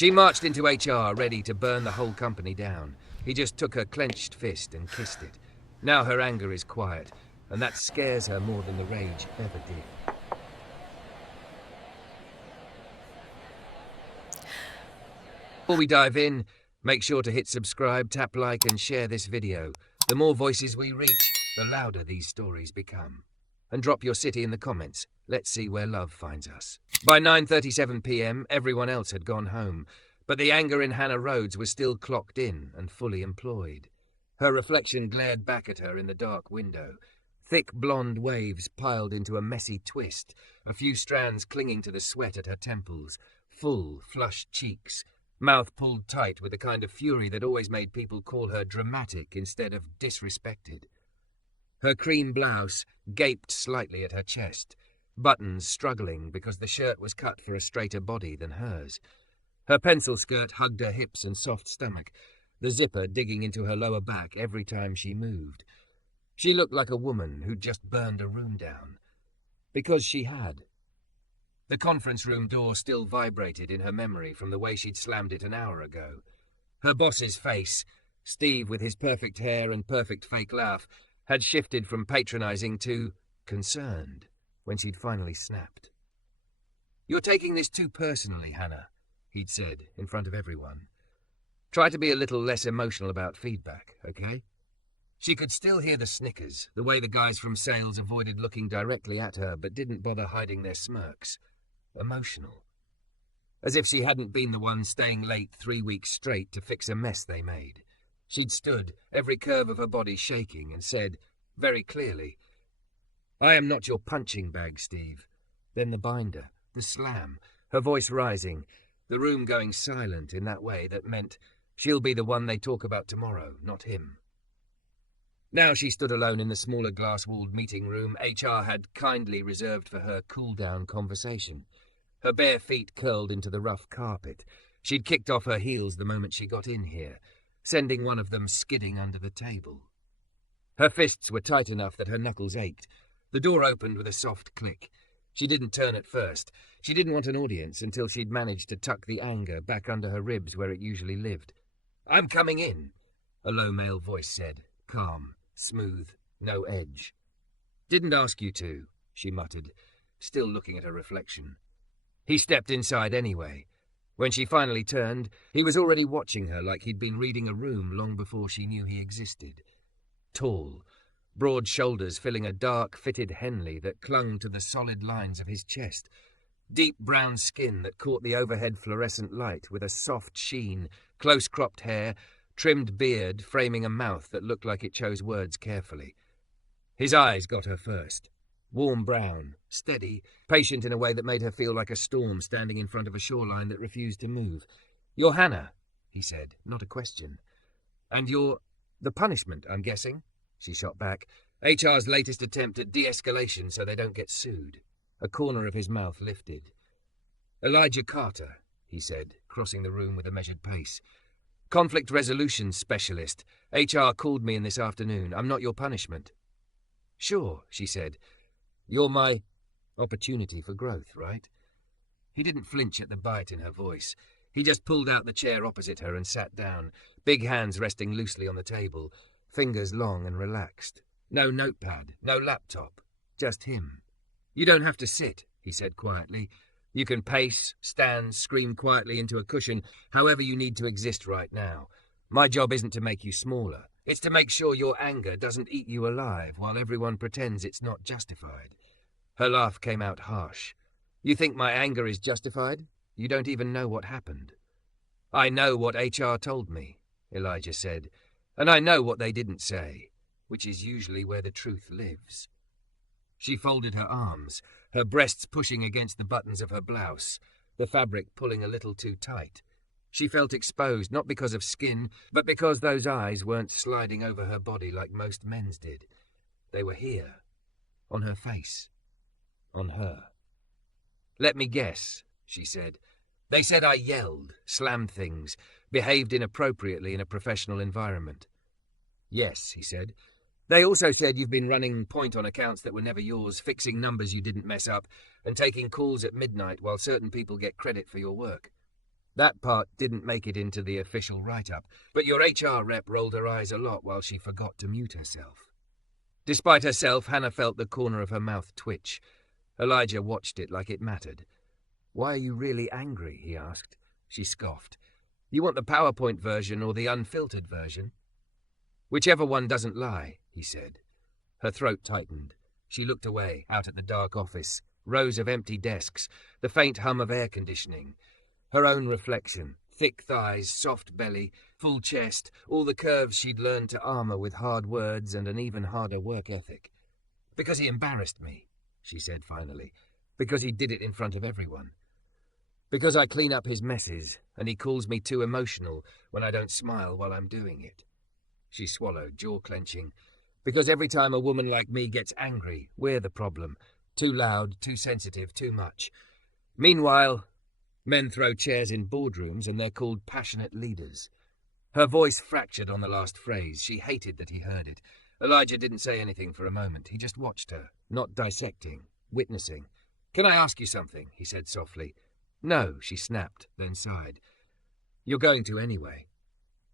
She marched into HR, ready to burn the whole company down. He just took her clenched fist and kissed it. Now her anger is quiet, and that scares her more than the rage ever did. Before we dive in, make sure to hit subscribe, tap like, and share this video. The more voices we reach, the louder these stories become. And drop your city in the comments. Let's see where love finds us. By 9:37 p.m, everyone else had gone home, but the anger in Hannah Rhodes was still clocked in and fully employed. Her reflection glared back at her in the dark window. Thick blonde waves piled into a messy twist, a few strands clinging to the sweat at her temples, full, flushed cheeks, mouth pulled tight with the kind of fury that always made people call her dramatic instead of disrespected. Her cream blouse gaped slightly at her chest, buttons struggling because the shirt was cut for a straighter body than hers. Her pencil skirt hugged her hips and soft stomach, the zipper digging into her lower back every time she moved. She looked like a woman who'd just burned a room down. Because she had. The conference room door still vibrated in her memory from the way she'd slammed it an hour ago. Her boss's face, Steve with his perfect hair and perfect fake laugh, had shifted from patronizing to concerned when she'd finally snapped. "You're taking this too personally, Hannah," he'd said in front of everyone. "Try to be a little less emotional about feedback, okay?" She could still hear the snickers, the way the guys from sales avoided looking directly at her but didn't bother hiding their smirks. Emotional. As if she hadn't been the one staying late 3 weeks straight to fix a mess they made. She'd stood, every curve of her body shaking, and said, very clearly, "I am not your punching bag, Steve." Then the binder, the slam, her voice rising, the room going silent in that way that meant she'll be the one they talk about tomorrow, not him. Now she stood alone in the smaller glass-walled meeting room HR had kindly reserved for her cool-down conversation. Her bare feet curled into the rough carpet. She'd kicked off her heels the moment she got in here, sending one of them skidding under the table. Her fists were tight enough that her knuckles ached. The door opened with a soft click. She didn't turn at first. She didn't want an audience until she'd managed to tuck the anger back under her ribs where it usually lived. "I'm coming in," a low male voice said, calm, smooth, no edge. "Didn't ask you to," she muttered, still looking at her reflection. He stepped inside anyway. When she finally turned, he was already watching her like he'd been reading a room long before she knew he existed. Tall, broad shoulders filling a dark, fitted Henley that clung to the solid lines of his chest. Deep brown skin that caught the overhead fluorescent light with a soft sheen, close-cropped hair, trimmed beard framing a mouth that looked like it chose words carefully. His eyes got her first. Warm brown, steady, patient in a way that made her feel like a storm standing in front of a shoreline that refused to move. "You're Hannah," he said, not a question. "And you're the punishment, I'm guessing?" She shot back. HR's latest attempt at de-escalation so they don't get sued. A corner of his mouth lifted. "Elijah Carter," he said, crossing the room with a measured pace. "Conflict resolution specialist. HR called me in this afternoon. I'm not your punishment." "Sure," she said. "You're my opportunity for growth, right?" He didn't flinch at the bite in her voice. He just pulled out the chair opposite her and sat down, big hands resting loosely on the table, fingers long and relaxed. No notepad, no laptop, just him. "You don't have to sit," he said quietly. "You can pace, stand, scream quietly into a cushion, however you need to exist right now. My job isn't to make you smaller. It's to make sure your anger doesn't eat you alive while everyone pretends it's not justified." Her laugh came out harsh. "You think my anger is justified? You don't even know what happened." "I know what HR told me," Elijah said, "and I know what they didn't say, which is usually where the truth lives." She folded her arms, her breasts pushing against the buttons of her blouse, the fabric pulling a little too tight. She felt exposed, not because of skin, but because those eyes weren't sliding over her body like most men's did. They were here, on her face, on her. "Let me guess," she said. "They said I yelled, slammed things, behaved inappropriately in a professional environment." "Yes," he said. "They also said you've been running point on accounts that were never yours, fixing numbers you didn't mess up, and taking calls at midnight while certain people get credit for your work." That part didn't make it into the official write-up, but your HR rep rolled her eyes a lot while she forgot to mute herself. Despite herself, Hannah felt the corner of her mouth twitch. Elijah watched it like it mattered. "Why are you really angry?" he asked. She scoffed. "You want the PowerPoint version or the unfiltered version?" "Whichever one doesn't lie," he said. Her throat tightened. She looked away, out at the dark office, rows of empty desks, the faint hum of air conditioning. Her own reflection, thick thighs, soft belly, full chest, all the curves she'd learned to armor with hard words and an even harder work ethic. "Because he embarrassed me," she said finally. "Because he did it in front of everyone. Because I clean up his messes, and he calls me too emotional when I don't smile while I'm doing it." She swallowed, jaw clenching. "Because every time a woman like me gets angry, we're the problem. Too loud, too sensitive, too much. Meanwhile, men throw chairs in boardrooms and they're called passionate leaders." Her voice fractured on the last phrase. She hated that he heard it. Elijah didn't say anything for a moment. He just watched her, not dissecting, witnessing. "Can I ask you something?" he said softly. "No," she snapped, then sighed. "You're going to anyway."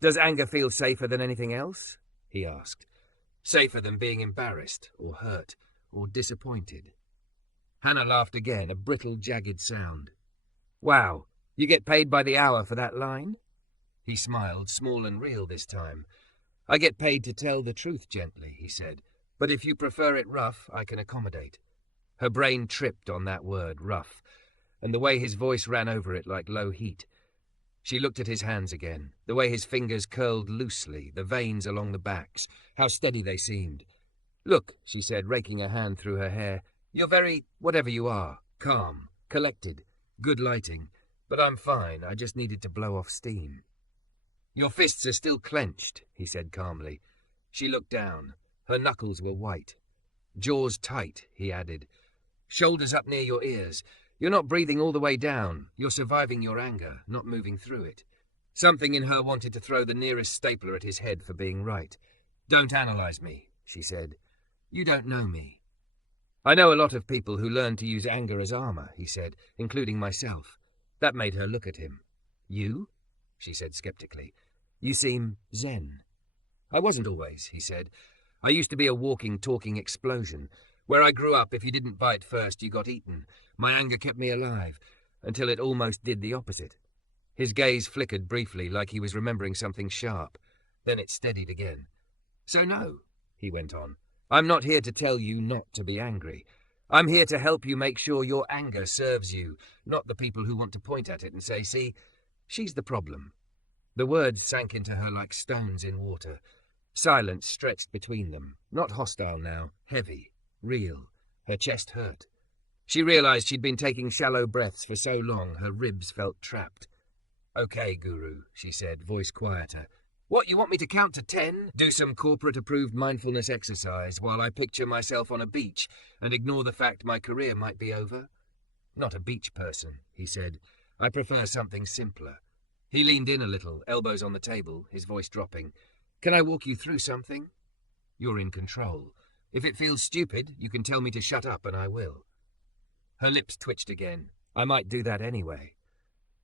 "Does anger feel safer than anything else?" he asked. "Safer than being embarrassed, or hurt, or disappointed." Hannah laughed again, a brittle, jagged sound. "Wow, you get paid by the hour for that line?" He smiled, small and real this time. "I get paid to tell the truth gently," he said. "But if you prefer it rough, I can accommodate." Her brain tripped on that word, rough, and the way his voice ran over it like low heat. She looked at his hands again, the way his fingers curled loosely, the veins along the backs, how steady they seemed. "Look," she said, raking a hand through her hair, "you're very, whatever you are, calm, collected, good lighting. But I'm fine, I just needed to blow off steam." "Your fists are still clenched," he said calmly. She looked down. Her knuckles were white. "Jaws tight," he added. "Shoulders up near your ears. You're not breathing all the way down. You're surviving your anger, not moving through it." Something in her wanted to throw the nearest stapler at his head for being right. "Don't analyze me," she said. "You don't know me." "I know a lot of people who learn to use anger as armor," he said, "including myself." That made her look at him. "You?" she said skeptically. "You seem zen." "I wasn't always," he said. "I used to be a walking, talking explosion. Where I grew up, if you didn't bite first, you got eaten. My anger kept me alive, until it almost did the opposite." His gaze flickered briefly, like he was remembering something sharp. Then it steadied again. "So no," he went on. "I'm not here to tell you not to be angry. I'm here to help you make sure your anger serves you, not the people who want to point at it and say, 'See, she's the problem.'" The words sank into her like stones in water. Silence stretched between them, not hostile now, heavy, real. Her chest hurt. She realized she'd been taking shallow breaths for so long her ribs felt trapped. "Okay, Guru," she said, voice quieter. "What, you want me to count to 10? Do some corporate-approved mindfulness exercise while I picture myself on a beach and ignore the fact my career might be over?" "Not a beach person," he said. "I prefer something simpler." He leaned in a little, elbows on the table, his voice dropping. "Can I walk you through something?" "You're in control. If it feels stupid, you can tell me to shut up and I will." Her lips twitched again. "I might do that anyway."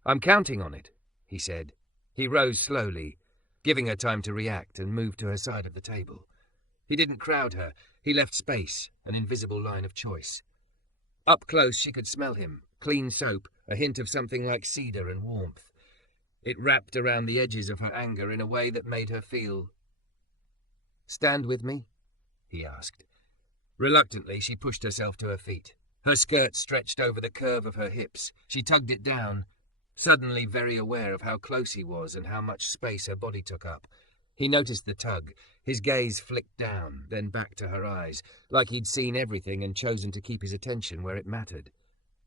"I'm counting on it," he said. He rose slowly, giving her time to react, and moved to her side of the table. He didn't crowd her. He left space, an invisible line of choice. Up close she could smell him, clean soap, a hint of something like cedar and warmth. It wrapped around the edges of her anger in a way that made her feel... "Stand with me?" he asked. Reluctantly, she pushed herself to her feet. Her skirt stretched over the curve of her hips. She tugged it down, suddenly very aware of how close he was and how much space her body took up. He noticed the tug. His gaze flicked down, then back to her eyes, like he'd seen everything and chosen to keep his attention where it mattered.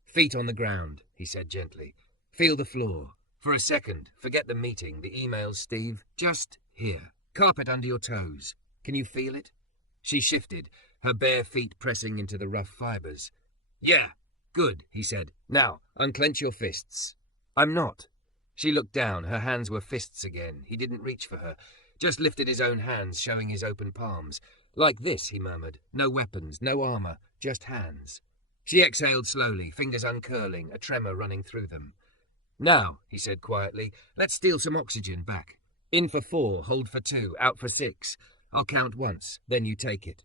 "Feet on the ground," he said gently. "Feel the floor. For a second, forget the meeting, the emails, Steve. Just here. Carpet under your toes. Can you feel it?" She shifted, her bare feet pressing into the rough fibers. "Yeah, good," he said. "Now, unclench your fists." "I'm not." She looked down. Her hands were fists again. He didn't reach for her, just lifted his own hands, showing his open palms. "Like this," he murmured. "No weapons, no armor, just hands." She exhaled slowly, fingers uncurling, a tremor running through them. Now, he said quietly, let's steal some oxygen back. In for 4, hold for 2, out for 6. I'll count once, then you take it.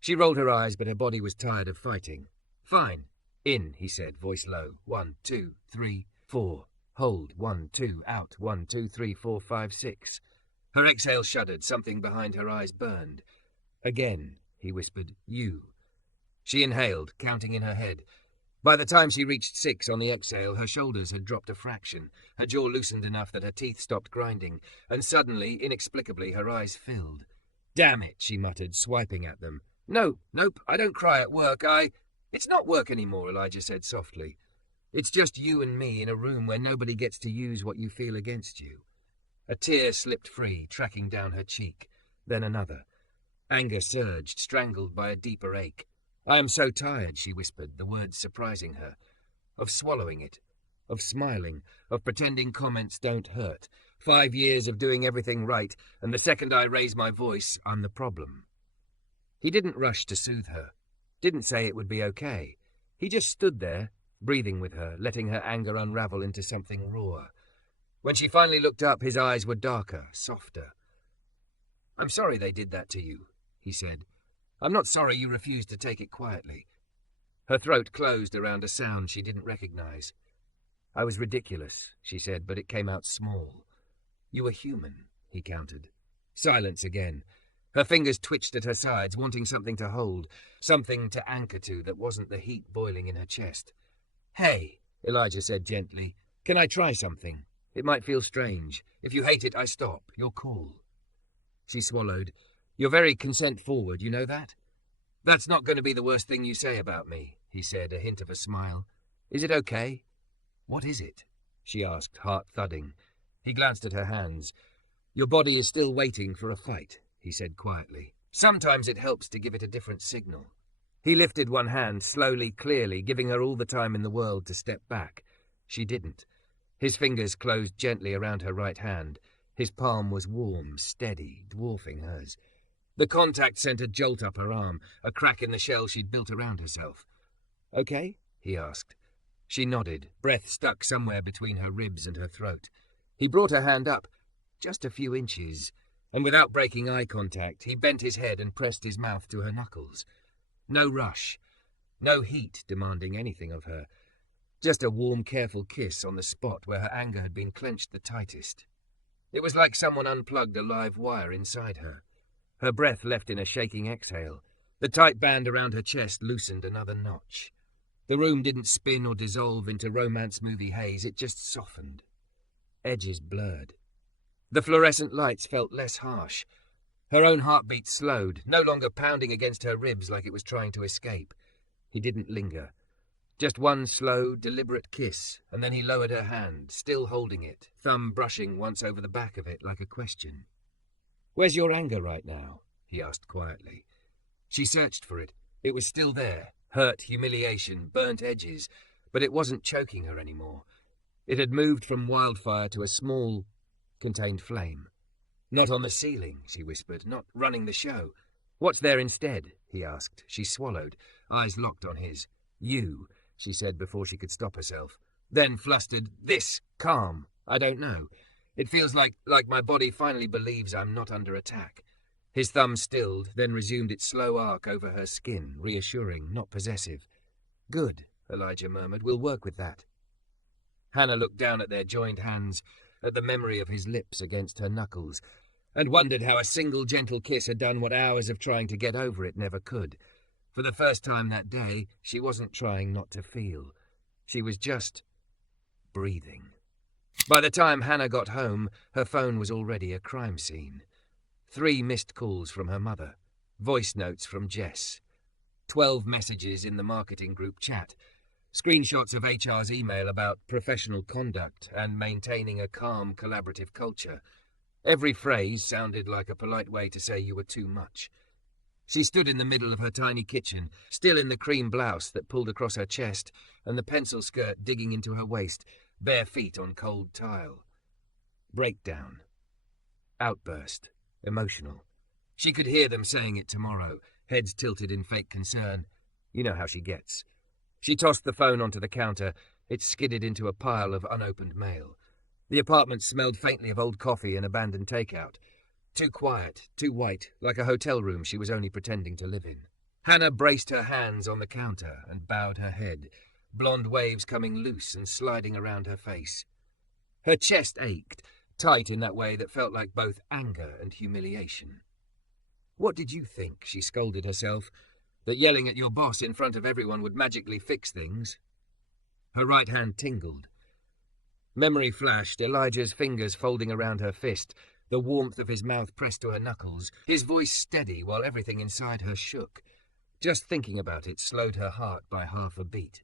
She rolled her eyes, but her body was tired of fighting. Fine. In, he said, voice low. 1, 2, 3, 4. Hold. 1, 2, out. 1, 2, 3, 4, 5, 6. Her exhale shuddered, something behind her eyes burned. Again, he whispered, you. She inhaled, counting in her head. By the time she reached 6 on the exhale, her shoulders had dropped a fraction, her jaw loosened enough that her teeth stopped grinding, and suddenly, inexplicably, her eyes filled. Damn it, she muttered, swiping at them. Nope, I don't cry at work, It's not work anymore, Elijah said softly. It's just you and me in a room where nobody gets to use what you feel against you. A tear slipped free, tracking down her cheek. Then another. Anger surged, strangled by a deeper ache. I am so tired, she whispered, the words surprising her. Of swallowing it. Of smiling. Of pretending comments don't hurt. 5 years of doing everything right, and the second I raise my voice, I'm the problem. He didn't rush to soothe her. Didn't say it would be okay. He just stood there, breathing with her, letting her anger unravel into something raw. When she finally looked up, his eyes were darker, softer. I'm sorry they did that to you, he said. I'm not sorry you refused to take it quietly. Her throat closed around a sound she didn't recognize. I was ridiculous, she said, but it came out small. You were human, he countered. Silence again. Her fingers twitched at her sides, wanting something to hold, something to anchor to that wasn't the heat boiling in her chest. Hey, Elijah said gently, can I try something? It might feel strange. If you hate it, I stop. You're cool. She swallowed. You're very consent-forward, you know that? That's not going to be the worst thing you say about me, he said, a hint of a smile. Is it okay? What is it? She asked, heart thudding. He glanced at her hands. Your body is still waiting for a fight, he said quietly. Sometimes it helps to give it a different signal. He lifted one hand, slowly, clearly, giving her all the time in the world to step back. She didn't. His fingers closed gently around her right hand. His palm was warm, steady, dwarfing hers. The contact sent a jolt up her arm, a crack in the shell she'd built around herself. Okay? He asked. She nodded, breath stuck somewhere between her ribs and her throat. He brought her hand up, just a few inches, and without breaking eye contact, he bent his head and pressed his mouth to her knuckles. No rush, no heat demanding anything of her, just a warm, careful kiss on the spot where her anger had been clenched the tightest. It was like someone unplugged a live wire inside her. Her breath left in a shaking exhale. The tight band around her chest loosened another notch. The room didn't spin or dissolve into romance movie haze, it just softened. Edges blurred. The fluorescent lights felt less harsh. Her own heartbeat slowed, no longer pounding against her ribs like it was trying to escape. He didn't linger. Just one slow, deliberate kiss, and then he lowered her hand, still holding it, thumb brushing once over the back of it like a question. Where's your anger right now? He asked quietly. She searched for it. It was still there, hurt, humiliation, burnt edges, but it wasn't choking her anymore. It had moved from wildfire to a small, contained flame. Not on the ceiling, she whispered, not running the show. What's there instead? He asked. She swallowed, eyes locked on his. You, she said before she could stop herself. Then flustered, this, calm, I don't know. It feels like my body finally believes I'm not under attack. His thumb stilled, then resumed its slow arc over her skin, reassuring, not possessive. Good, Elijah murmured, we'll work with that. Hannah looked down at their joined hands, at the memory of his lips against her knuckles, and wondered how a single gentle kiss had done what hours of trying to get over it never could. For the first time that day, she wasn't trying not to feel. She was just breathing. By the time Hannah got home, her phone was already a crime scene. 3 missed calls from her mother, voice notes from Jess, 12 messages in the marketing group chat, screenshots of HR's email about professional conduct and maintaining a calm, collaborative culture. Every phrase sounded like a polite way to say you were too much. She stood in the middle of her tiny kitchen, still in the cream blouse that pulled across her chest and the pencil skirt digging into her waist, bare feet on cold tile. Breakdown. Outburst. Emotional. She could hear them saying it tomorrow, heads tilted in fake concern. You know how she gets. She tossed the phone onto the counter, It skidded into a pile of unopened mail. The apartment smelled faintly of old coffee and abandoned takeout. Too quiet, too white, like a hotel room she was only pretending to live in. Hannah braced her hands on the counter and bowed her head, blonde waves coming loose and sliding around her face. Her chest ached, tight in that way that felt like both anger and humiliation. "What did you think?" she scolded herself. "That yelling at your boss in front of everyone would magically fix things?" Her right hand tingled. Memory flashed, Elijah's fingers folding around her fist, the warmth of his mouth pressed to her knuckles, his voice steady while everything inside her shook. Just thinking about it slowed her heart by half a beat.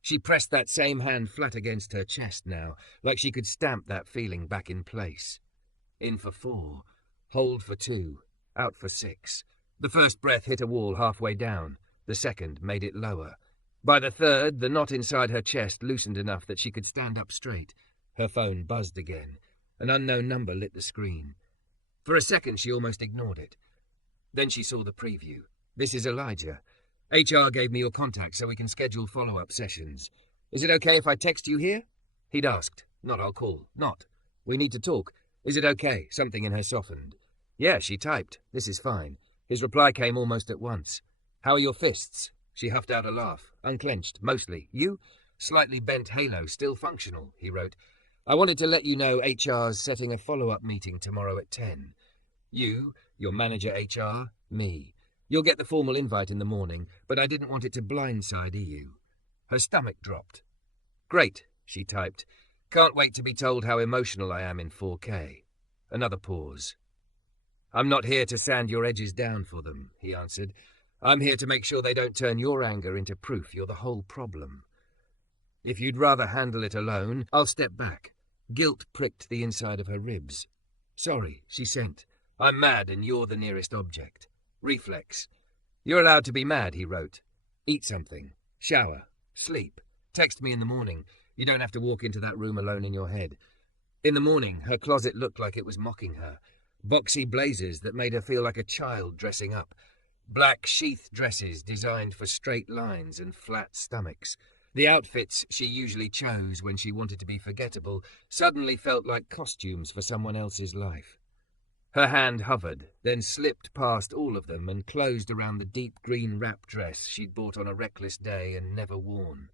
She pressed that same hand flat against her chest now, like she could stamp that feeling back in place. In for 4, hold for 2, out for 6. The first breath hit a wall halfway down. The second made it lower. By the third, the knot inside her chest loosened enough that she could stand up straight. Her phone buzzed again. An unknown number lit the screen. For a second, she almost ignored it. Then she saw the preview. "This is Elijah. HR gave me your contact so we can schedule follow-up sessions. Is it okay if I text you here?" He'd asked. Not "I'll call." Not "We need to talk. Is it okay?" Something in her softened. "Yeah," she typed. "This is fine." His reply came almost at once. "How are your fists?" She huffed out a laugh. "Unclenched, mostly. You?" "Slightly bent halo, still functional," he wrote. "I wanted to let you know HR's setting a follow-up meeting tomorrow at 10. You, your manager HR, me. You'll get the formal invite in the morning, but I didn't want it to blindside you." Her stomach dropped. "Great," she typed. "Can't wait to be told how emotional I am in 4K. Another pause. "I'm not here to sand your edges down for them," he answered. "I'm here to make sure they don't turn your anger into proof you're the whole problem. If you'd rather handle it alone, I'll step back." Guilt pricked the inside of her ribs. "Sorry," she sent. "I'm mad and you're the nearest object." Reflex. "You're allowed to be mad," he wrote. "Eat something. Shower. Sleep. Text me in the morning. You don't have to walk into that room alone in your head." In the morning, her closet looked like it was mocking her. Boxy blazers that made her feel like a child dressing up. Black sheath dresses designed for straight lines and flat stomachs. The outfits she usually chose when she wanted to be forgettable suddenly felt like costumes for someone else's life. Her hand hovered, then slipped past all of them and closed around the deep green wrap dress she'd bought on a reckless day and never worn.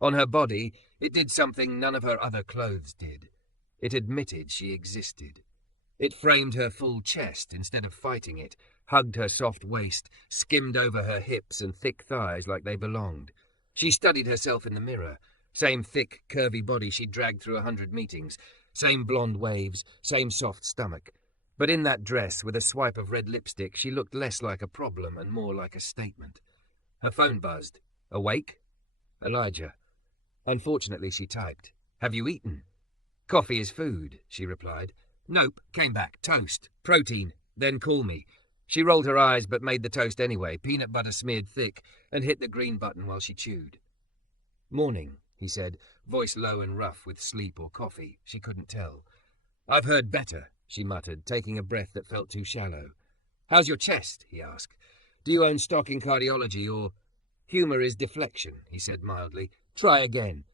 On her body, it did something none of her other clothes did. It admitted she existed. It framed her full chest instead of fighting it, hugged her soft waist, skimmed over her hips and thick thighs like they belonged. She studied herself in the mirror. Same thick, curvy body she'd dragged through 100 meetings. Same blonde waves, same soft stomach. But in that dress, with a swipe of red lipstick, she looked less like a problem and more like a statement. Her phone buzzed. "Awake?" "Elijah." Unfortunately, she typed. "Have you eaten?" "Coffee is food," she replied. "Nope," came back. "Toast. Protein. Then call me." She rolled her eyes but made the toast anyway, peanut butter smeared thick, and hit the green button while she chewed. "Morning," he said, voice low and rough with sleep or coffee. She couldn't tell. "I've heard better," she muttered, taking a breath that felt too shallow. "How's your chest?" he asked. "Do you own stock in cardiology or—" "Humor is deflection," he said mildly. "Try again."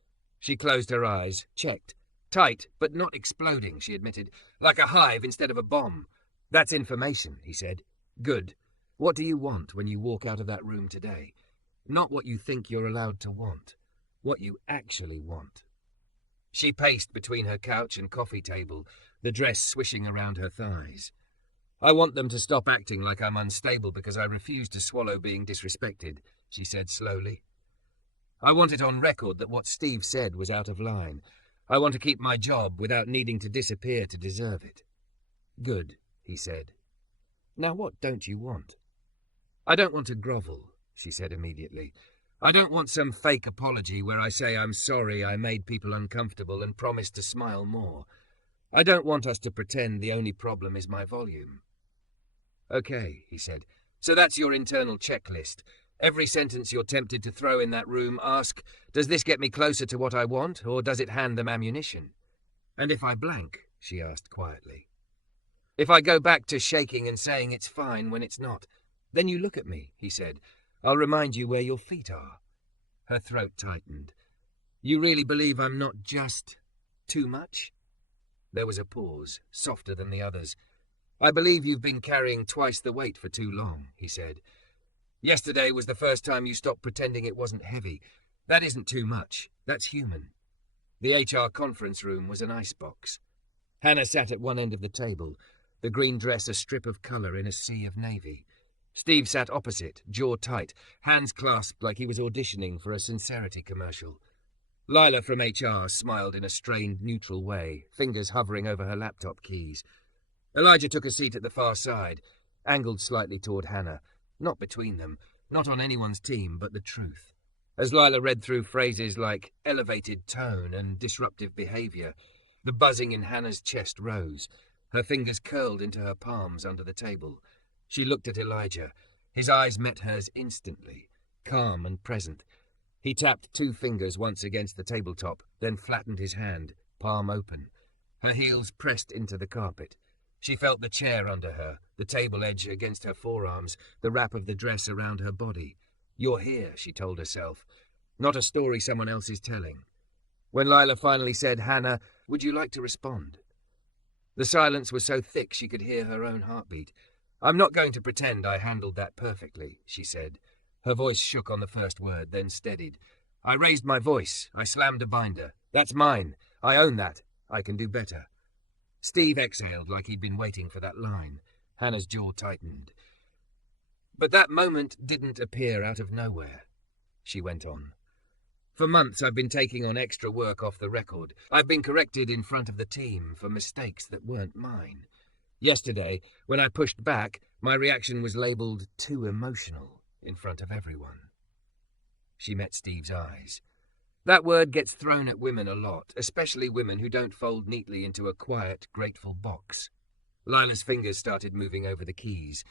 She closed her eyes, checked. "Tight, but not exploding," she admitted. "Like a hive instead of a bomb." "That's information," he said. "Good. What do you want when you walk out of that room today? Not what you think you're allowed to want. What you actually want." She paced between her couch and coffee table, the dress swishing around her thighs. "I want them to stop acting like I'm unstable because I refuse to swallow being disrespected," she said slowly. "I want it on record that what Steve said was out of line. I want to keep my job without needing to disappear to deserve it." "Good," he said. "Now what don't you want?" "I don't want to grovel," she said immediately. "I don't want some fake apology where I say I'm sorry I made people uncomfortable and promise to smile more. I don't want us to pretend the only problem is my volume." "Okay," he said. "So that's your internal checklist. Every sentence you're tempted to throw in that room, ask, does this get me closer to what I want, or does it hand them ammunition?" "And if I blank?" she asked quietly. "If I go back to shaking and saying it's fine when it's not, then you look at me," he said. "I'll remind you where your feet are." Her throat tightened. You really believe I'm not just too much? There was a pause, softer than the others. I believe you've been carrying twice the weight for too long, he said. Yesterday was the first time you stopped pretending it wasn't heavy. That isn't too much. That's human. The HR conference room was an icebox. Hannah sat at one end of the table, the green dress a strip of colour in a sea of navy. Steve sat opposite, jaw tight, hands clasped like he was auditioning for a sincerity commercial. Lila from HR smiled in a strained, neutral way, fingers hovering over her laptop keys. Elijah took a seat at the far side, angled slightly toward Hannah, not between them, not on anyone's team, but the truth. As Lila read through phrases like elevated tone and disruptive behaviour, the buzzing in Hannah's chest rose. Her fingers curled into her palms under the table. She looked at Elijah. His eyes met hers instantly, calm and present. He tapped 2 fingers once against the tabletop, then flattened his hand, palm open. Her heels pressed into the carpet. She felt the chair under her, the table edge against her forearms, the wrap of the dress around her body. You're here, she told herself. Not a story someone else is telling. When Lila finally said, Hannah, would you like to respond? The silence was so thick she could hear her own heartbeat. I'm not going to pretend I handled that perfectly, she said. Her voice shook on the first word, then steadied. I raised my voice. I slammed a binder. That's mine. I own that. I can do better. Steve exhaled like he'd been waiting for that line. Hannah's jaw tightened. But that moment didn't appear out of nowhere, she went on. For months I've been taking on extra work off the record. I've been corrected in front of the team for mistakes that weren't mine. Yesterday, when I pushed back, my reaction was labelled too emotional in front of everyone. She met Steve's eyes. That word gets thrown at women a lot, especially women who don't fold neatly into a quiet, grateful box. Lila's fingers started moving over the keys.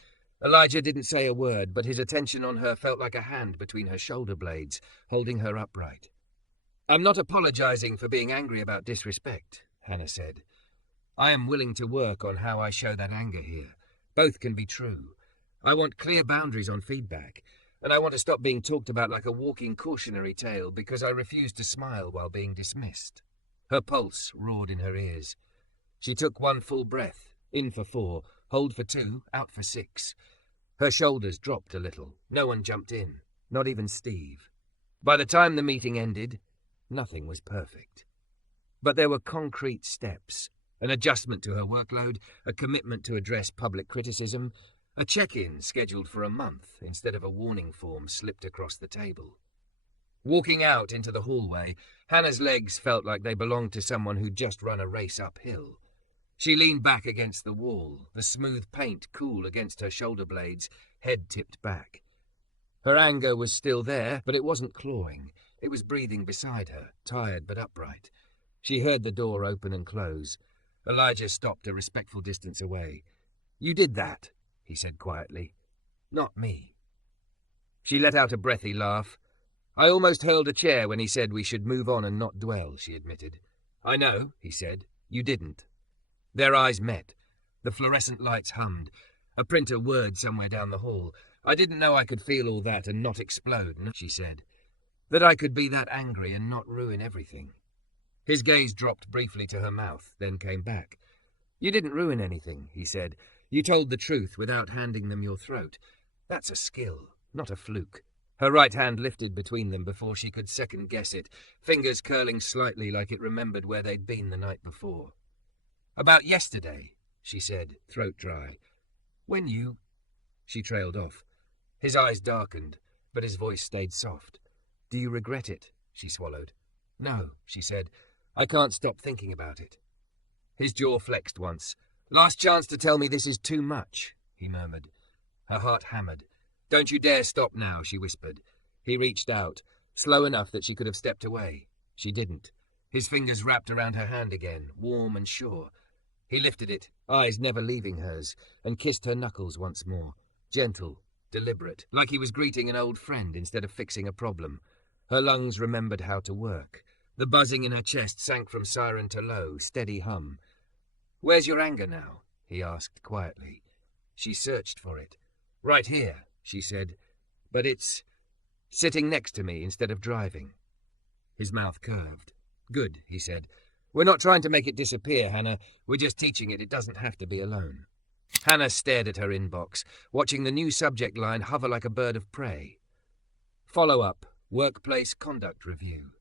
Elijah didn't say a word, but his attention on her felt like a hand between her shoulder blades, holding her upright. I'm not apologizing for being angry about disrespect, Hannah said. I am willing to work on how I show that anger here. Both can be true. I want clear boundaries on feedback, and I want to stop being talked about like a walking cautionary tale because I refuse to smile while being dismissed. Her pulse roared in her ears. She took one full breath, in for 4, hold for 2, out for 6. Her shoulders dropped a little. No one jumped in, not even Steve. By the time the meeting ended, nothing was perfect. But there were concrete steps, an adjustment to her workload, a commitment to address public criticism, a check-in scheduled for a month instead of a warning form slipped across the table. Walking out into the hallway, Hannah's legs felt like they belonged to someone who'd just run a race uphill. She leaned back against the wall, the smooth paint cool against her shoulder blades, head tipped back. Her anger was still there, but it wasn't clawing. It was breathing beside her, tired but upright. She heard the door open and close. Elijah stopped a respectful distance away. You did that, he said quietly. Not me. She let out a breathy laugh. I almost hurled a chair when he said we should move on and not dwell, she admitted. I know, he said. You didn't. Their eyes met. The fluorescent lights hummed. A printer whirred somewhere down the hall. I didn't know I could feel all that and not explode, she said. That I could be that angry and not ruin everything. His gaze dropped briefly to her mouth, then came back. You didn't ruin anything, he said. You told the truth without handing them your throat. That's a skill, not a fluke. Her right hand lifted between them before she could second-guess it, fingers curling slightly like it remembered where they'd been the night before. About yesterday, she said, throat dry. When you... She trailed off. His eyes darkened, but his voice stayed soft. Do you regret it? She swallowed. No, she said. I can't stop thinking about it. His jaw flexed once. Last chance to tell me this is too much, he murmured. Her heart hammered. Don't you dare stop now, she whispered. He reached out, slow enough that she could have stepped away. She didn't. His fingers wrapped around her hand again, warm and sure. He lifted it, eyes never leaving hers, and kissed her knuckles once more. Gentle, deliberate, like he was greeting an old friend instead of fixing a problem. Her lungs remembered how to work. The buzzing in her chest sank from siren to low, steady hum. Where's your anger now? He asked quietly. She searched for it. Right here, she said. But it's sitting next to me instead of driving. His mouth curved. Good, he said. We're not trying to make it disappear, Hannah. We're just teaching it doesn't have to be alone. Hannah stared at her inbox, watching the new subject line hover like a bird of prey. Follow-up, workplace conduct review.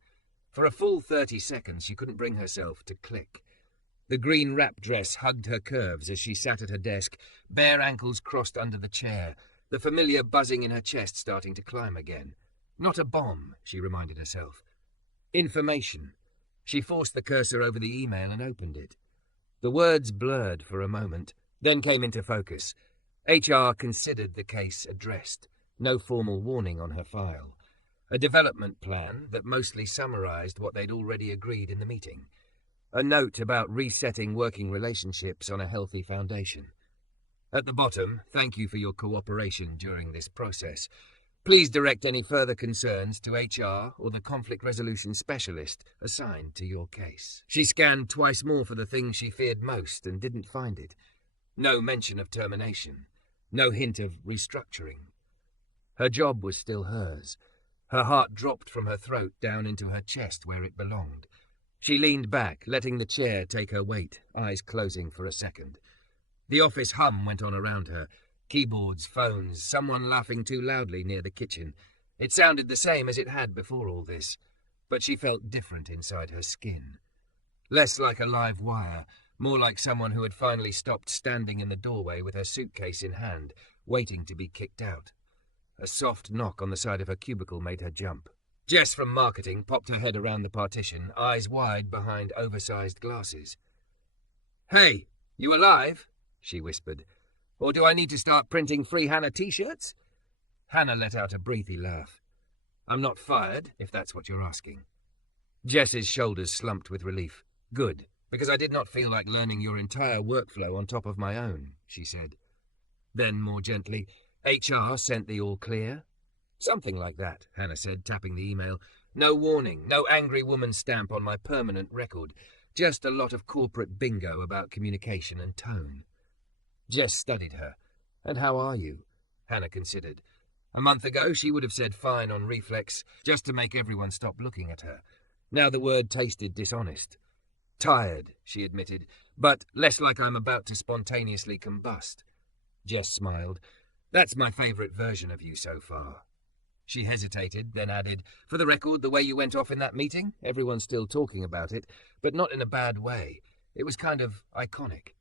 For a full 30 seconds, she couldn't bring herself to click. The green wrap dress hugged her curves as she sat at her desk, bare ankles crossed under the chair, the familiar buzzing in her chest starting to climb again. Not a bomb, she reminded herself. Information. She forced the cursor over the email and opened it. The words blurred for a moment, then came into focus. HR considered the case addressed. No formal warning on her file. A development plan that mostly summarized what they'd already agreed in the meeting. A note about resetting working relationships on a healthy foundation. At the bottom, thank you for your cooperation during this process. Please direct any further concerns to HR or the conflict resolution specialist assigned to your case. She scanned twice more for the thing she feared most and didn't find it. No mention of termination. No hint of restructuring. Her job was still hers. Her heart dropped from her throat down into her chest where it belonged. She leaned back, letting the chair take her weight, eyes closing for a second. The office hum went on around her. Keyboards, phones, someone laughing too loudly near the kitchen. It sounded the same as it had before all this, but she felt different inside her skin. Less like a live wire, more like someone who had finally stopped standing in the doorway with her suitcase in hand, waiting to be kicked out. A soft knock on the side of her cubicle made her jump. Jess from marketing popped her head around the partition, eyes wide behind oversized glasses. "Hey, you alive?" she whispered. "Or do I need to start printing free Hannah t-shirts?" Hannah let out a breathy laugh. "I'm not fired, if that's what you're asking." Jess's shoulders slumped with relief. "Good, because I did not feel like learning your entire workflow on top of my own," she said. Then, more gently, "HR sent the all clear?" "Something like that," Hannah said, tapping the email. "No warning, no angry woman stamp on my permanent record. Just a lot of corporate bingo about communication and tone." Jess studied her. "And how are you?" Hannah considered. A month ago, she would have said fine on reflex, just to make everyone stop looking at her. Now the word tasted dishonest. "Tired," she admitted, "but less like I'm about to spontaneously combust." Jess smiled. "That's my favourite version of you so far." She hesitated, then added, "For the record, the way you went off in that meeting, everyone's still talking about it, but not in a bad way. It was kind of iconic."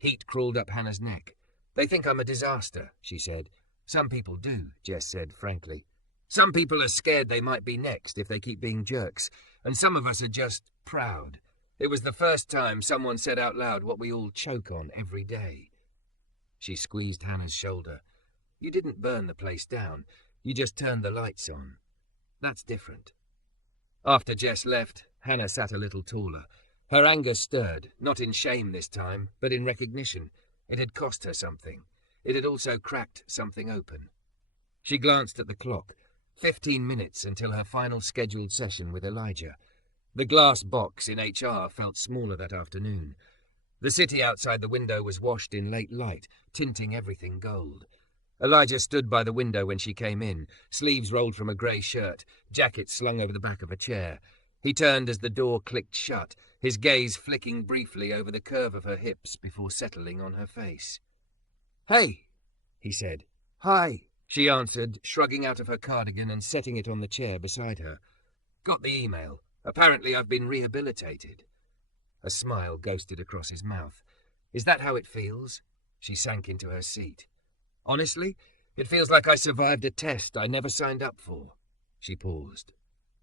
Heat crawled up Hannah's neck. "They think I'm a disaster," she said. "Some people do," Jess said frankly. "Some people are scared they might be next if they keep being jerks, and some of us are just proud. It was the first time someone said out loud what we all choke on every day." She squeezed Hannah's shoulder. "You didn't burn the place down. You just turned the lights on. That's different." After Jess left, Hannah sat a little taller. Her anger stirred, not in shame this time, but in recognition. It had cost her something. It had also cracked something open. She glanced at the clock. 15 minutes until her final scheduled session with Elijah. The glass box in HR felt smaller that afternoon. The city outside the window was washed in late light, tinting everything gold. Elijah stood by the window when she came in, sleeves rolled from a grey shirt, jacket slung over the back of a chair. He turned as the door clicked shut, his gaze flicking briefly over the curve of her hips before settling on her face. "Hey," he said. "Hi," she answered, shrugging out of her cardigan and setting it on the chair beside her. "Got the email. Apparently I've been rehabilitated." A smile ghosted across his mouth. "Is that how it feels?" She sank into her seat. "Honestly, it feels like I survived a test I never signed up for." She paused.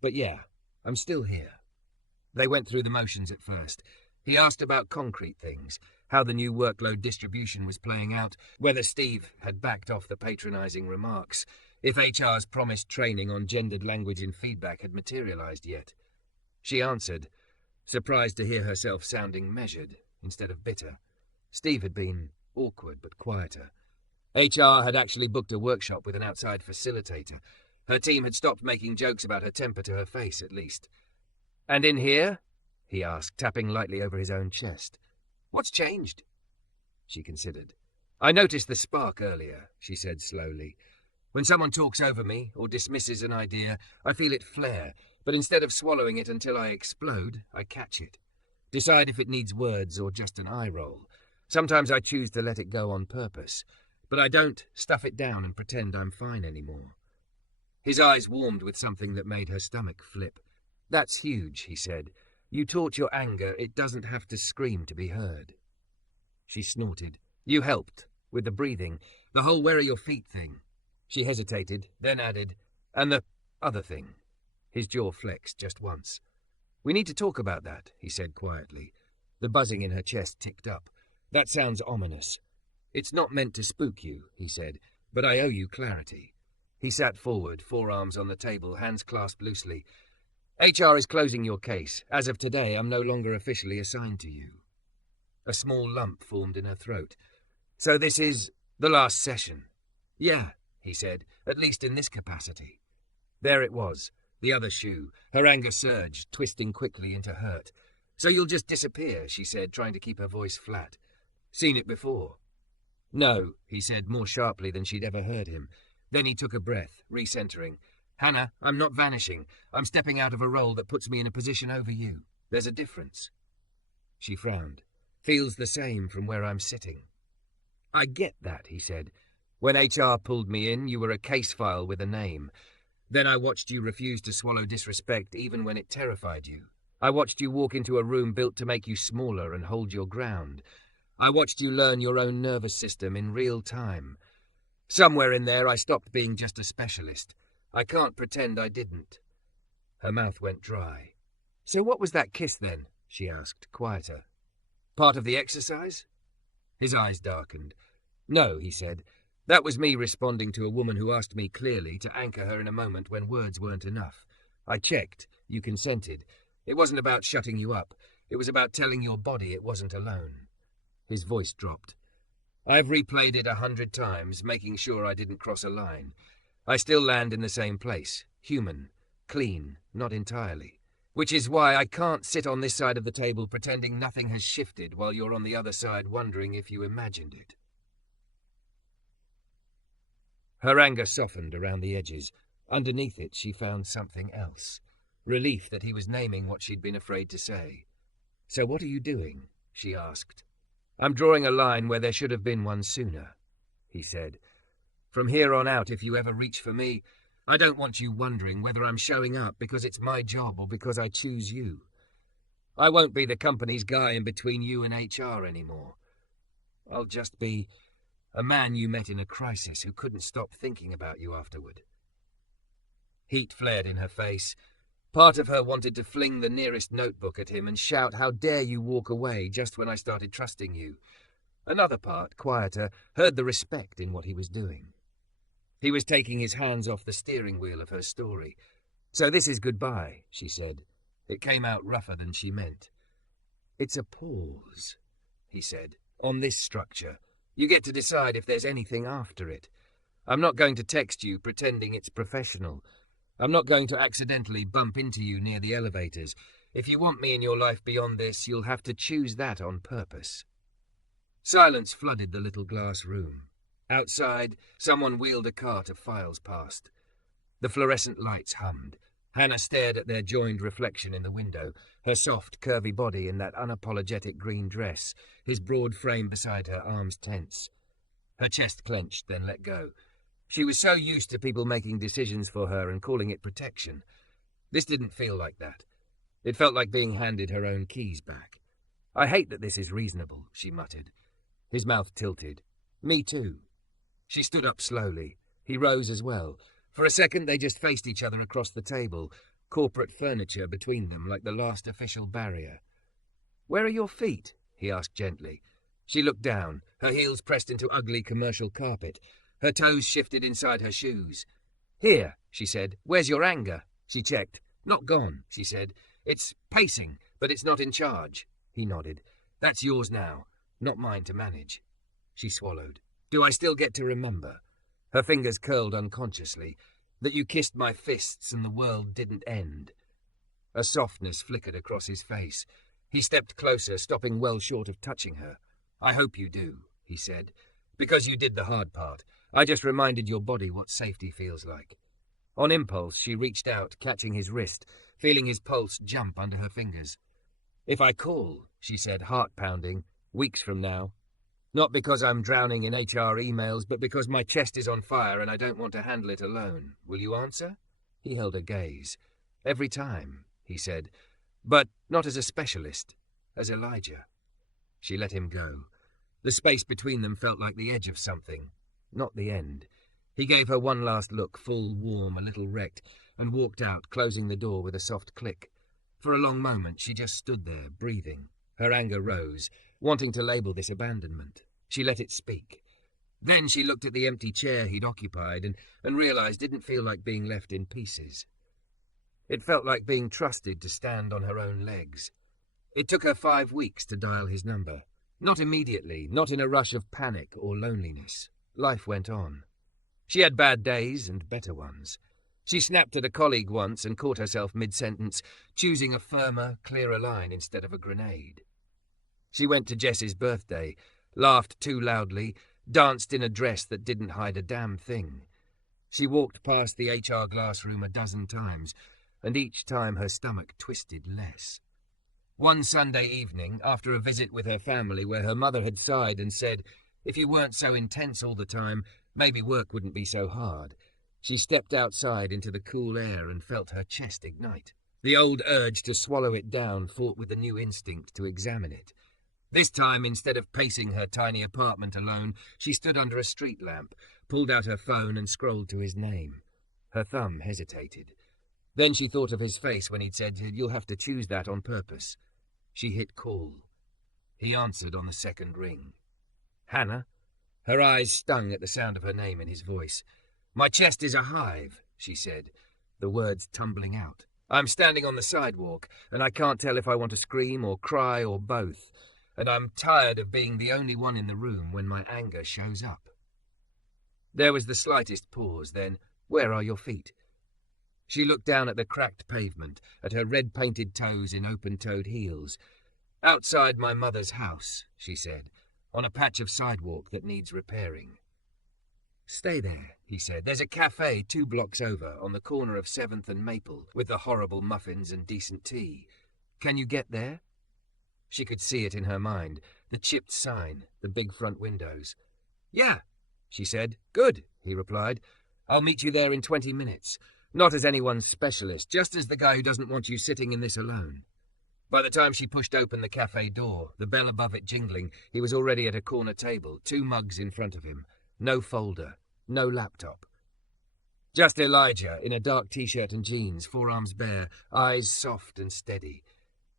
"But yeah, I'm still here." They went through the motions at first. He asked about concrete things, how the new workload distribution was playing out, whether Steve had backed off the patronizing remarks, if HR's promised training on gendered language and feedback had materialized yet. She answered, surprised to hear herself sounding measured instead of bitter. Steve had been awkward but quieter. HR had actually booked a workshop with an outside facilitator. Her team had stopped making jokes about her temper to her face, at least. "And in here?" he asked, tapping lightly over his own chest. "What's changed?" She considered. "I noticed the spark earlier," she said slowly. "When someone talks over me or dismisses an idea, I feel it flare, But instead of swallowing it until I explode, I catch it. Decide if it needs words or just an eye roll. Sometimes I choose to let it go on purpose, but I don't stuff it down and pretend I'm fine anymore. His eyes warmed with something that made her stomach flip. That's huge, he said. You taught your anger, it doesn't have to scream to be heard. She snorted. You helped, with the breathing, the whole where are your feet thing. She hesitated, then added, and the other thing. His jaw flexed just once. We need to talk about that, he said quietly. The buzzing in her chest ticked up. That sounds ominous. It's not meant to spook you, he said, but I owe you clarity. He sat forward, forearms on the table, hands clasped loosely. HR is closing your case. As of today, I'm no longer officially assigned to you. A small lump formed in her throat. So this is the last session? Yeah, he said, at least in this capacity. There it was, the other shoe. Her anger surged, twisting quickly into hurt. So you'll just disappear, she said, trying to keep her voice flat. Seen it before? No, he said, more sharply than she'd ever heard him. Then he took a breath, recentering. Hannah, I'm not vanishing. I'm stepping out of a role that puts me in a position over you. There's a difference. She frowned. Feels the same from where I'm sitting. I get that, he said. When HR pulled me in, you were a case file with a name. Then I watched you refuse to swallow disrespect even when it terrified you. I watched you walk into a room built to make you smaller and hold your ground. I watched you learn your own nervous system in real time. Somewhere in there I stopped being just a specialist. I can't pretend I didn't. Her mouth went dry. So what was that kiss then? She asked, quieter. Part of the exercise? His eyes darkened. No, he said. That was me responding to a woman who asked me clearly to anchor her in a moment when words weren't enough. I checked. You consented. It wasn't about shutting you up. It was about telling your body it wasn't alone. His voice dropped. I've replayed it 100 times, making sure I didn't cross a line. I still land in the same place. Human. Clean. Not entirely. Which is why I can't sit on this side of the table pretending nothing has shifted while you're on the other side wondering if you imagined it. Her anger softened around the edges. Underneath it, she found something else. Relief that he was naming what she'd been afraid to say. So what are you doing? She asked. I'm drawing a line where there should have been one sooner, he said. From here on out, if you ever reach for me, I don't want you wondering whether I'm showing up because it's my job or because I choose you. I won't be the company's guy in between you and HR anymore. I'll just be a man you met in a crisis who couldn't stop thinking about you afterward. Heat flared in her face. Part of her wanted to fling the nearest notebook at him and shout, how dare you walk away just when I started trusting you. Another part, quieter, heard the respect in what he was doing. He was taking his hands off the steering wheel of her story. So this is goodbye, she said. It came out rougher than she meant. It's a pause, he said, on this structure. You get to decide if there's anything after it. I'm not going to text you pretending it's professional. I'm not going to accidentally bump into you near the elevators. If you want me in your life beyond this, you'll have to choose that on purpose. Silence flooded the little glass room. Outside, someone wheeled a cart of files past. The fluorescent lights hummed. Hannah stared at their joined reflection in the window, her soft, curvy body in that unapologetic green dress, his broad frame beside her, arms tense. Her chest clenched, then let go. She was so used to people making decisions for her and calling it protection. This didn't feel like that. It felt like being handed her own keys back. I hate that this is reasonable, she muttered. His mouth tilted. Me too. She stood up slowly. He rose as well. For a second they just faced each other across the table, corporate furniture between them like the last official barrier. Where are your feet? He asked gently. She looked down, her heels pressed into ugly commercial carpet. Her toes shifted inside her shoes. Here, she said. Where's your anger? She checked. Not gone, she said. It's pacing, but it's not in charge. He nodded. That's yours now, not mine to manage. She swallowed. Do I still get to remember? Her fingers curled unconsciously. That you kissed my fists and the world didn't end. A softness flickered across his face. He stepped closer, stopping well short of touching her. I hope you do, he said. Because you did the hard part. I just reminded your body what safety feels like. On impulse, she reached out, catching his wrist, feeling his pulse jump under her fingers. "If I call," she said, heart pounding, "weeks from now. Not because I'm drowning in HR emails, but because my chest is on fire and I don't want to handle it alone. Will you answer?" He held her gaze. "Every time," he said, "but not as a specialist, as Elijah." She let him go. The space between them felt like the edge of something, not the end. He gave her one last look, full, warm, a little wrecked, and walked out, closing the door with a soft click. For a long moment she just stood there, breathing. Her anger rose, wanting to label this abandonment. She let it speak. Then she looked at the empty chair he'd occupied and realized it didn't feel like being left in pieces. It felt like being trusted to stand on her own legs. It took her 5 weeks to dial his number. Not immediately, not in a rush of panic or loneliness. Life went on. She had bad days and better ones. She snapped at a colleague once and caught herself mid-sentence, choosing a firmer, clearer line instead of a grenade. She went to Jess's birthday, laughed too loudly, danced in a dress that didn't hide a damn thing. She walked past the HR glassroom a dozen times, and each time her stomach twisted less. One Sunday evening, after a visit with her family where her mother had sighed and said, "If you weren't so intense all the time, maybe work wouldn't be so hard," she stepped outside into the cool air and felt her chest ignite. The old urge to swallow it down fought with the new instinct to examine it. This time, instead of pacing her tiny apartment alone, she stood under a street lamp, pulled out her phone and scrolled to his name. Her thumb hesitated. Then she thought of his face when he'd said, "You'll have to choose that on purpose." She hit call. He answered on the second ring. "Hannah?" Her eyes stung at the sound of her name in his voice. "My chest is a hive," she said, the words tumbling out. "I'm standing on the sidewalk, and I can't tell if I want to scream or cry or both, and I'm tired of being the only one in the room when my anger shows up." There was the slightest pause, then, "Where are your feet?" She looked down at the cracked pavement, at her red-painted toes in open-toed heels. "Outside my mother's house," she said, "on a patch of sidewalk that needs repairing." "Stay there," he said. "There's a café 2 blocks over, on the corner of 7th and Maple, with the horrible muffins and decent tea. Can you get there?" She could see it in her mind, the chipped sign, the big front windows. "Yeah," she said. "Good," he replied. "I'll meet you there in 20 minutes. Not as anyone's specialist, just as the guy who doesn't want you sitting in this alone." By the time she pushed open the cafe door, the bell above it jingling, he was already at a corner table, 2 mugs in front of him. No folder, no laptop. Just Elijah, in a dark t-shirt and jeans, forearms bare, eyes soft and steady.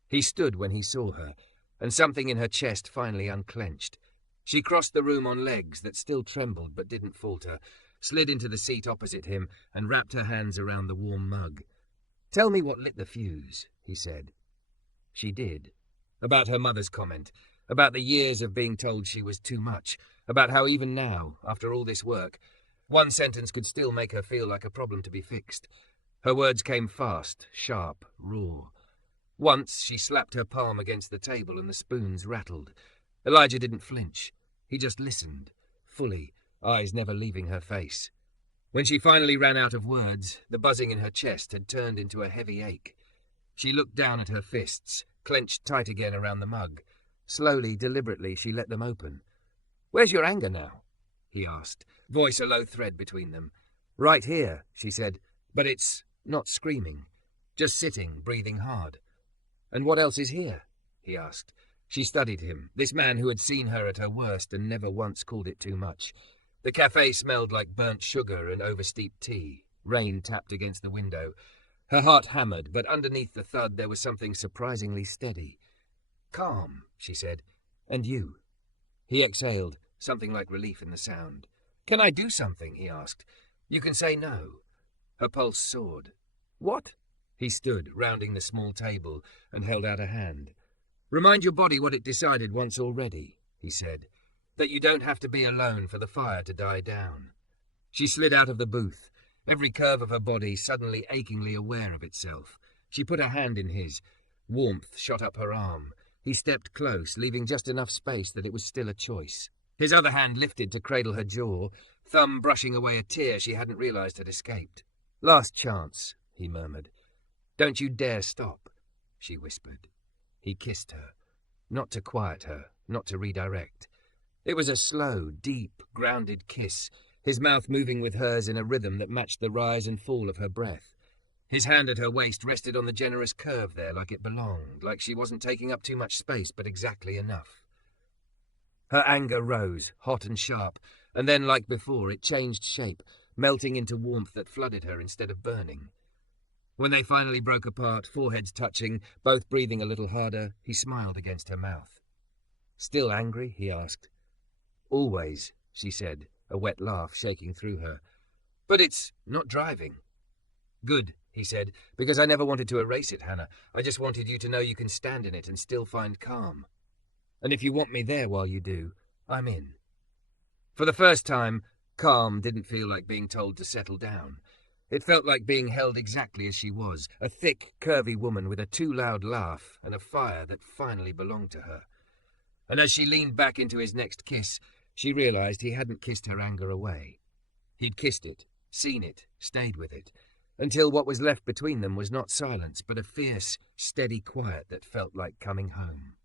He stood when he saw her, and something in her chest finally unclenched. She crossed the room on legs that still trembled but didn't falter, slid into the seat opposite him, and wrapped her hands around the warm mug. "Tell me what lit the fuse," he said. She did. About her mother's comment, about the years of being told she was too much, about how even now, after all this work, one sentence could still make her feel like a problem to be fixed. Her words came fast, sharp, raw. Once she slapped her palm against the table and the spoons rattled. Elijah didn't flinch. He just listened, fully, eyes never leaving her face. When she finally ran out of words, the buzzing in her chest had turned into a heavy ache. She looked down at her fists, clenched tight again around the mug. Slowly, deliberately, she let them open. "Where's your anger now?" he asked, voice a low thread between them. "Right here," she said, "but it's not screaming. Just sitting, breathing hard." "And what else is here?" he asked. She studied him, this man who had seen her at her worst and never once called it too much. The cafe smelled like burnt sugar and oversteeped tea. Rain tapped against the window. Her heart hammered, but underneath the thud there was something surprisingly steady. "Calm," she said. "And you?" He exhaled, something like relief in the sound. "Can I do something?" he asked. "You can say no." Her pulse soared. "What?" He stood, rounding the small table, and held out a hand. "Remind your body what it decided once already," he said. "That you don't have to be alone for the fire to die down." She slid out of the booth, every curve of her body suddenly achingly aware of itself. She put her hand in his. Warmth shot up her arm. He stepped close, leaving just enough space that it was still a choice. His other hand lifted to cradle her jaw, thumb brushing away a tear she hadn't realized had escaped. Last chance, he murmured. Don't you dare stop, she whispered. He kissed her, not to quiet her, not to redirect. It was a slow, deep, grounded kiss, his mouth moving with hers in a rhythm that matched the rise and fall of her breath. His hand at her waist rested on the generous curve there like it belonged, like she wasn't taking up too much space, but exactly enough. Her anger rose, hot and sharp, and then, like before, it changed shape, melting into warmth that flooded her instead of burning. When they finally broke apart, foreheads touching, both breathing a little harder, he smiled against her mouth. Still angry? He asked. Always, she said, a wet laugh shaking through her. But it's not driving. Good, he said, because I never wanted to erase it, Hannah. I just wanted you to know you can stand in it and still find calm. And if you want me there while you do, I'm in. For the first time, calm didn't feel like being told to settle down. It felt like being held exactly as she was, a thick, curvy woman with a too loud laugh and a fire that finally belonged to her. And as she leaned back into his next kiss, she realized he hadn't kissed her anger away. He'd kissed it, seen it, stayed with it, until what was left between them was not silence, but a fierce, steady quiet that felt like coming home.